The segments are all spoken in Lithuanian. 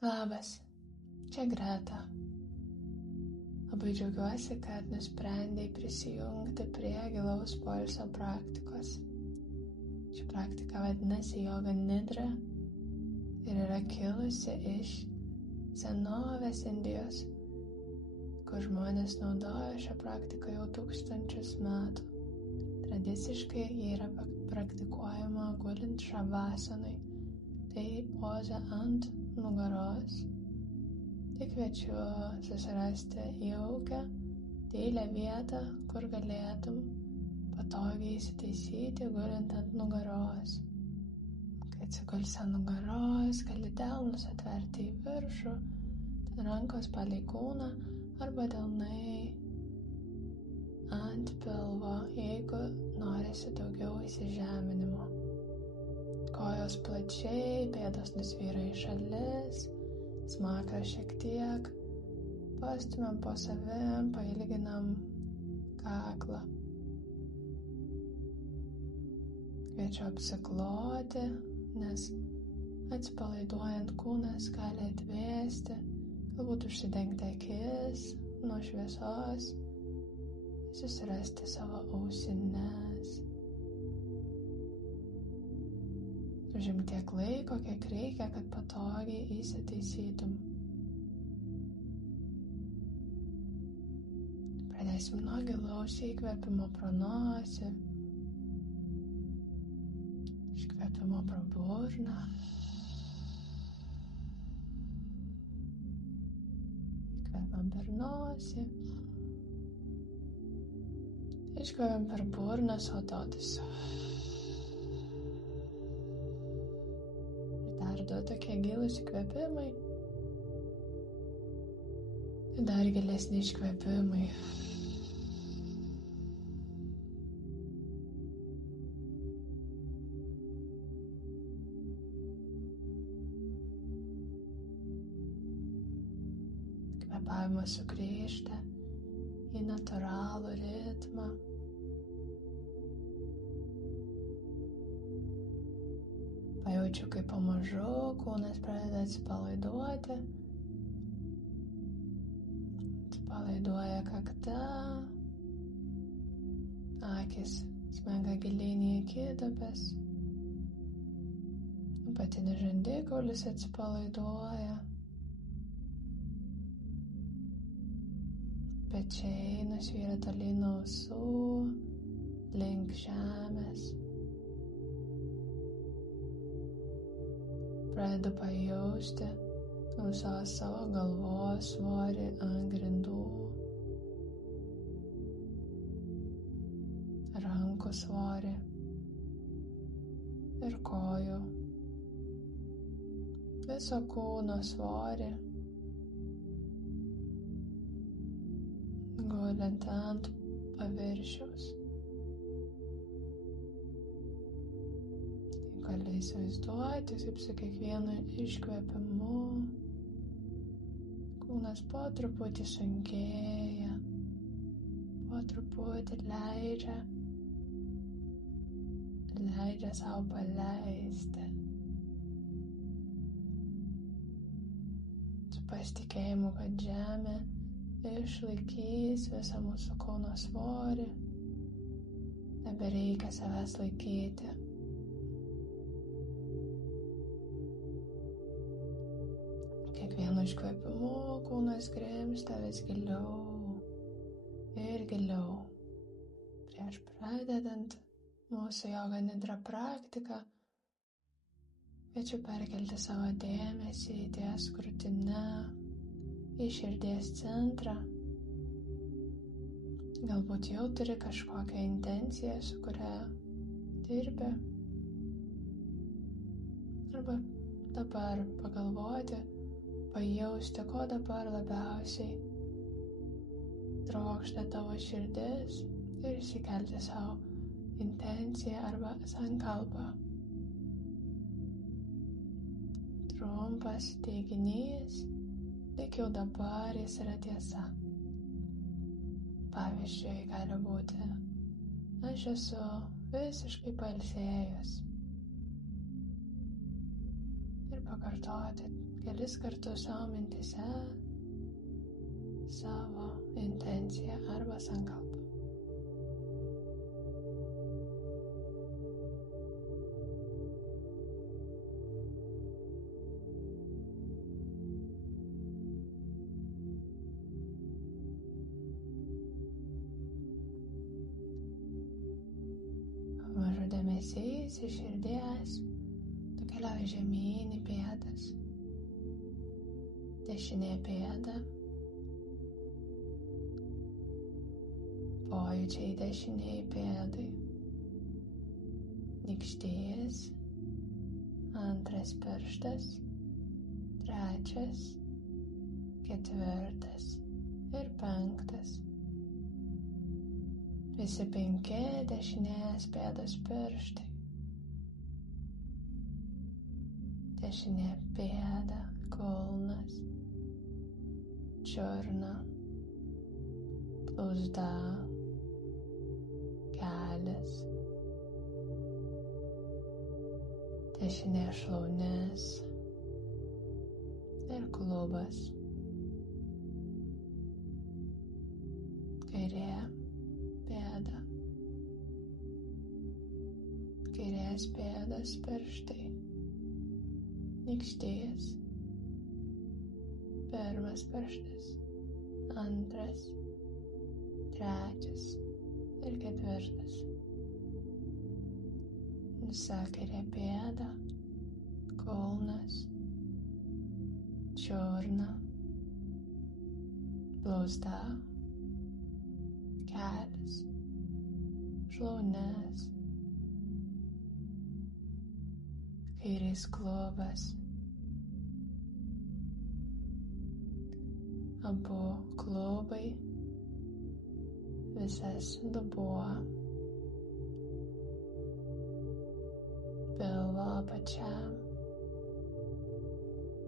Labas, čia Greta. Labai džiaugiuosi, kad nusprendei prisijungti prie gilaus poilsio praktikos. Ši praktika vadinasi Yoga Nidra ir yra kilusi iš senovės Indijos, kur žmonės naudoja šią praktiką jau tūkstančius metų. Tradiciškai ji yra praktikuojama gulint šavasanai, tai poza ant nugaros. Tai kviečiu susirasti jaukią, tylią vietą, kur galėtum patogiai įsitaisyti gulint ant nugaros. Kai atsigulsi ant nugaros, gali delnus atverti į viršų, ten rankos palei kūną arba delnai ant pilvo, jeigu norisi daugiau įsižeminimo. Kojos plačiai, pėdos nusvyra į šalis, smakrą šiek tiek pastumiam po savim, pailginam kaklą. Kviečiu apsikloti, nes atsipalaiduojant kūnas gali atvėsti, galbūt užsidengti akis nuo šviesos, susirasti savo ausines. Užim tiek laiko, kiek reikia, kad patogiai įsitaisytum. Pradėsim nuo gilaus įkvėpimo pro nosį, iškvėpimo pro burną, įkvėpiam per nosį, iškvėpiam per burną su atotis. Ir dar du tokie gilūs įkvėpimai, ir dar gilesni iškvėpimai. Kvėpavimas sugrįžta į natūralų ritmą. Pajaučiu, kaip pamažu kūnas pradeda atsipalaiduoti. Atsipalaiduoja kakta, akys smenga giliai į akiduobes. Apatinis žandikaulis atsipalaiduoja. Pečiai nusvyra tolyn nuo ausų, link žemės. Pradedu pajausti visą savo galvos svorį ant grindų, rankų svorį ir kojų, viso kūno svorį, gulint ant paviršiaus. Gali įsivaizduoti, kaip su kiekvienu iškvėpimu kūnas po truputį sunkėja, po truputį leidžia savo paleisti. Su pasitikėjimu, kad žemė išlaikys visą mūsų kūno svorį, nebereikia savęs laikyti. Kiekvienu iškvėpimu kūnas grimzta vis giliau ir giliau. Prieš pradedant mūsų Yoga Nidra praktiką, kviečiu perkelti savo dėmesį ties krūtine, į širdies centrą. Galbūt jau turi kažkokią intenciją, su kuria dirbi. Arba dabar pagalvoti, pajausti, ko dabar labiausiai trokšta tavo širdis ir išsikelti savo intenciją arba sankalpą. Trumpas teiginys, tik jau dabar jis yra tiesa. Pavyzdžiui, gali būti, aš esu visiškai pailsėjus. Ir pakartoti kelis kartus savo mintise savo intenciją arba sankalpą. Mažu dėmesys iš širdies nukeliauja žemyn į pėdas. Dešinė pėda, pojūčiai dešiniai pėdai, nykštys, antras pirštas, trečias, ketvirtas ir penktas. Visi 5 dešinės pėdos pirštai. Dešinė pėda, kulnas, čiurna, bluzda, kelias, dešinė šlaunis ir klubas, kairė pėda, kairės pėdos pirštai, nykštys, pirmas pirštas, antras, trečias ir ketvirtas. Visa kairė pėda, kulnas, čiurna, bluzda, kelias, šlaunis, kairės klubas, abu klubai, visas dubuo, pilvo apačia,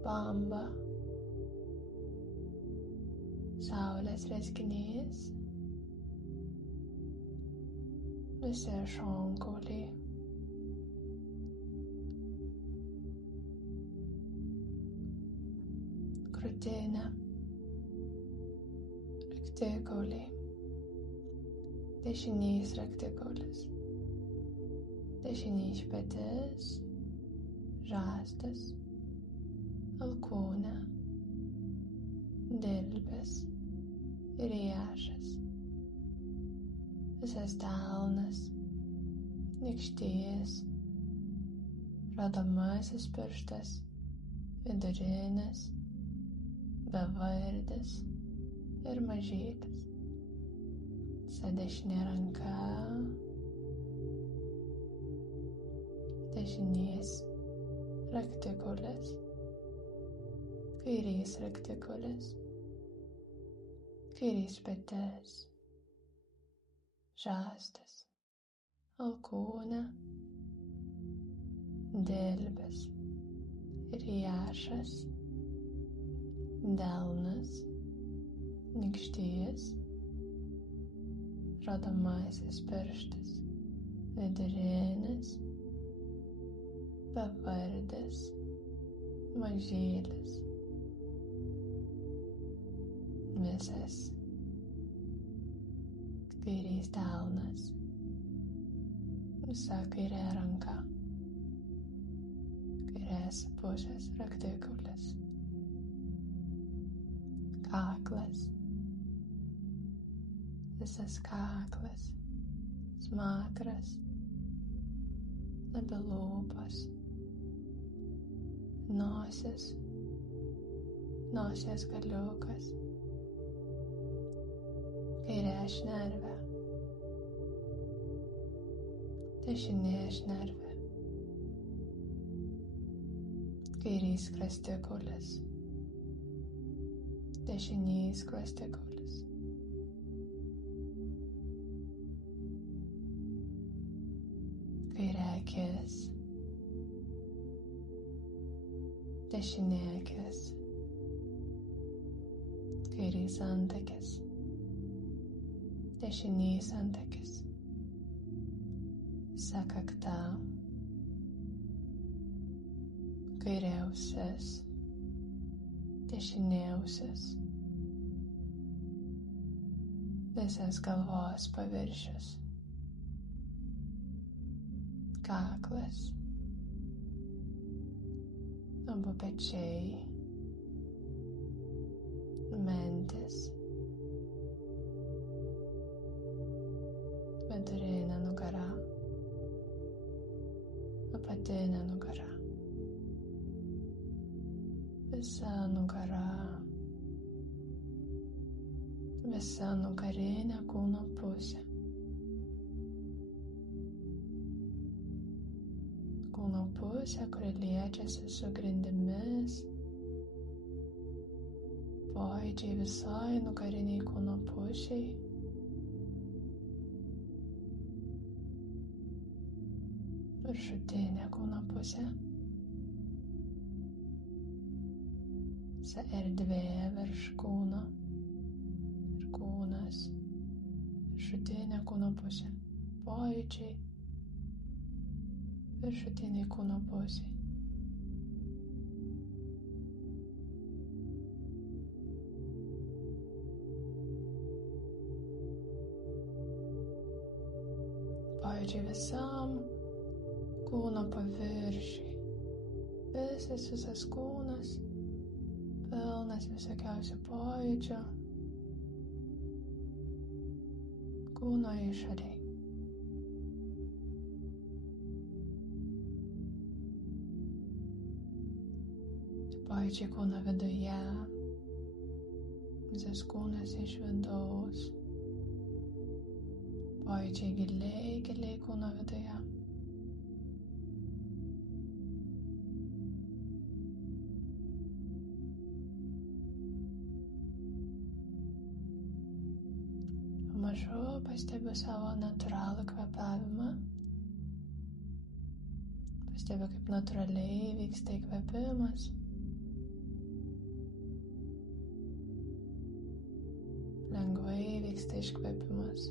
bamba, saulės rezginys, visi šonkauliai, krūtinė, raktikauliai, dešinys raktikaulis, dešinys petis, žastas, alkūnė, dilbės ir riešas, visas delnas, nykštys, rodomasis pirštas, vidurinis, bevardis ir mažytis. Visa dešinė ranka, dešinys raktikaulis, kairys raktikaulis, kairys petis, žastas, alkūnė, dilbės, riešas, delnas, nykštys, rodomasis pirštas, vidurinis, bevardis, mažylis, visas kairys delnas, visa kairė ranka, kairės pusės raktikaulis, kaklas, visas kaklas, smakras, abi lūpos, nosis, nosies galiukas, kairė šnervė, dešinė šnervė, kairys skruostikaulis, dešinys skruostikaulis, kairė akis, dešinė akis, kairys antakis, dešinys antakis, visa kakta, kairė ausis, dešinė ausis, visas galvos paviršius, kaklas, abu pečiai, mentis, vidurinė nugara, apatinė nugara, visa nugara, visa nugarinė kūno pusė, kūno pusė, kuri liečiasi su grindimis, pojūčiai visai nugariniai kūno pusiai, viršutinė kūno pusė, visa erdvė virš kūno ir kūnas, viršutinė kūno pusė, pojūčiai, viršutiniai kūno pusiai. Pojūčiai visam kūno paviršiui, visas kūnas, pilnas visokiausių pojūčių, kūno išorėj. Pojūčiai kūno viduje, visas kūnas iš vidaus, pojūčiai giliai kūno viduje. Pamažu pastebiu savo natūralų kvėpavimą. Pastebiu, kaip natūraliai vyksta įkvėpimas. Lengvai vyksta iškvėpimas.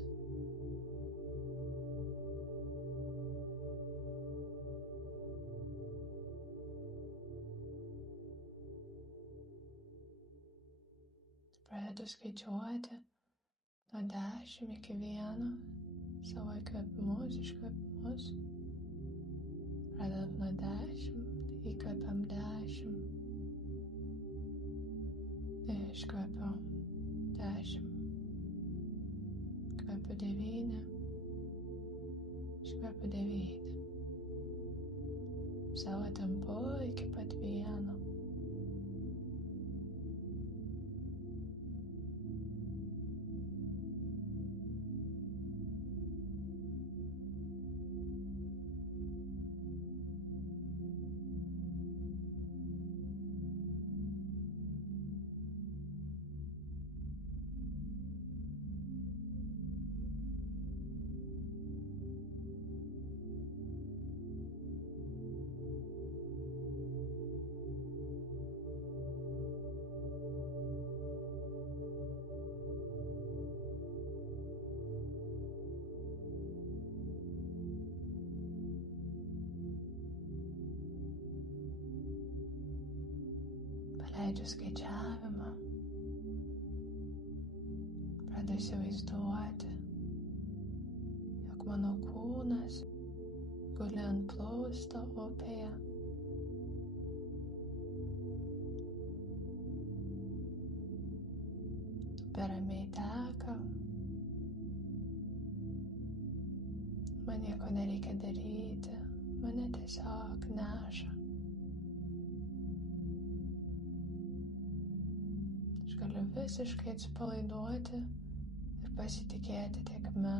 Pradedu skaičiuoti nuo 10 iki 1 savo įkvėpimus, iškvėpimus. Pradedant nuo 10, įkvepiam 10, iškvepiu 10, įkvepiu 9, iškvepiu 9. Savo tempu iki pat 1. Paleidžiu skaičiavimą, pradedu įsivaizduoti, jog mano kūnas guli ant plausto upėje. Upė ramiai teka, man nieko nereikia daryti, mane tiesiog neša. Galiu visiškai atsipalaiduoti ir pasitikėti tėkme.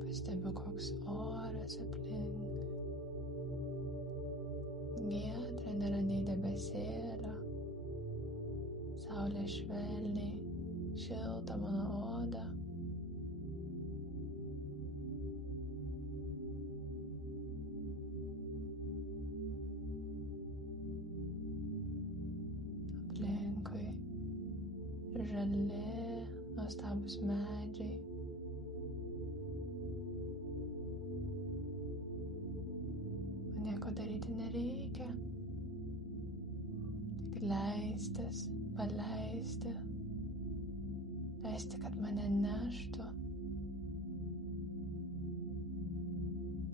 Pastebiu, koks oras aplink. Giedra, nėra nei debesėlio. Saulė švelniai šilta mano odą. Aplinkui žali, nuostabus medžiai. Nieko daryti nereikia. Tik leistis, paleisti. Leisti, kad mane neštų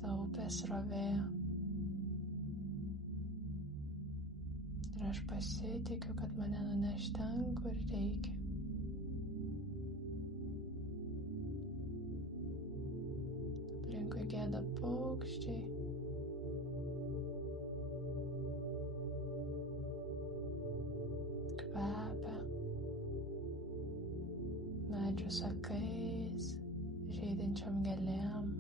ta upės srovė. Ir aš pasitikiu, kad mane nuneš ten, kur reikia. Aplinkui gieda paukščiai. Kvepia medžių sakais, žydinčiom gėlėm.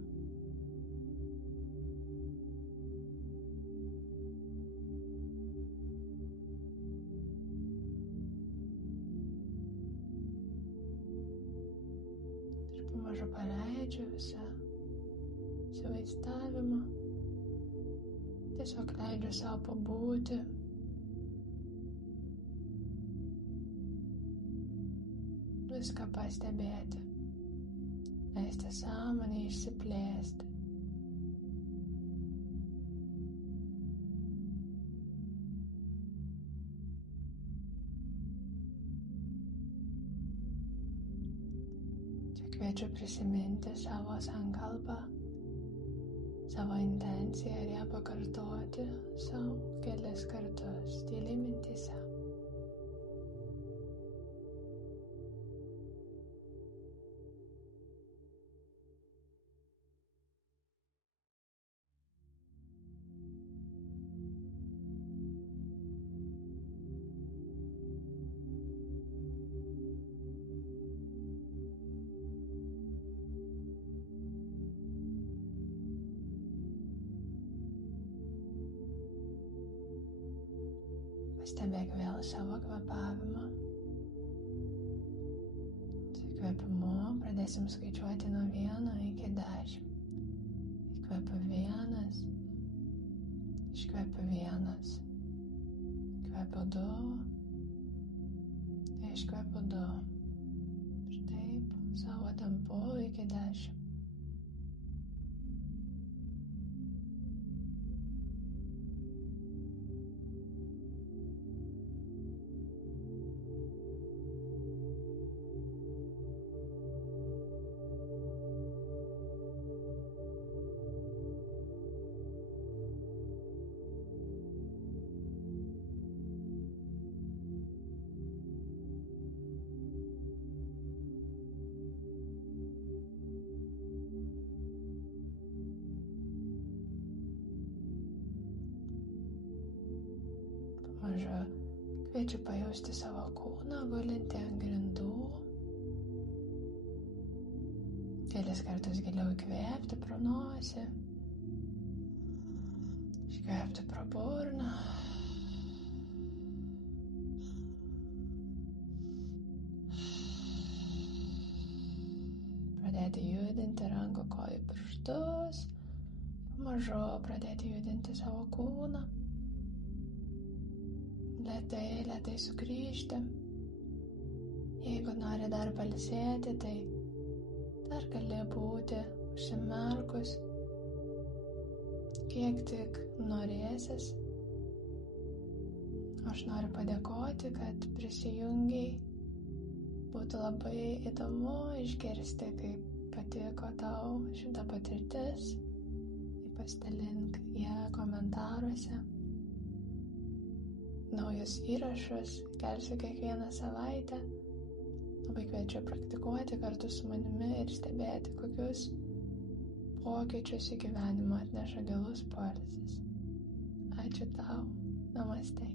Ir pamažu paleidžiu visą įsivaizdavimą. Tiesiog leidžiu savo pabūti. Viską pastebėti, leisti sąmonei išsiplėsti. Čia kviečiu prisiminti savo sankalbą, savo intenciją ir ją pakartoti savo kelis kartus tyliai mintyse. Pastebėk vėl savo kvėpavimą. Su įkvėpimu pradėsim skaičiuoti nuo 1 iki 10. Įkvepiu 1, iškvepiu 1, įkvepiu 2, iškvepiu 2. Ir taip savo tempu iki 10. Kviečiu pajausti savo kūną gulintį ant grindų. Kelis kartus giliau įkvėpti pro nosį. Iškvėpti pro burną. Pradėti judinti rankų kojų pirštus. Pamažu pradėti judinti savo kūną. Lėtai sugrįžti. Jeigu nori dar pailsėti, tai dar gali būti užsimerkus, kiek tik norėsis. Aš noriu padėkoti, kad prisijungiai. Būtų labai įdomu išgirsti, kaip patiko tau šita patirtis. Pasidalink ją komentaruose. Naujus įrašus kelsiu kiekvieną savaitę. Labai kviečiu praktikuoti kartu su manimi ir stebėti, kokius pokyčius į gyvenimą atneša gilus poilsis. Ačiū tau. Namaste.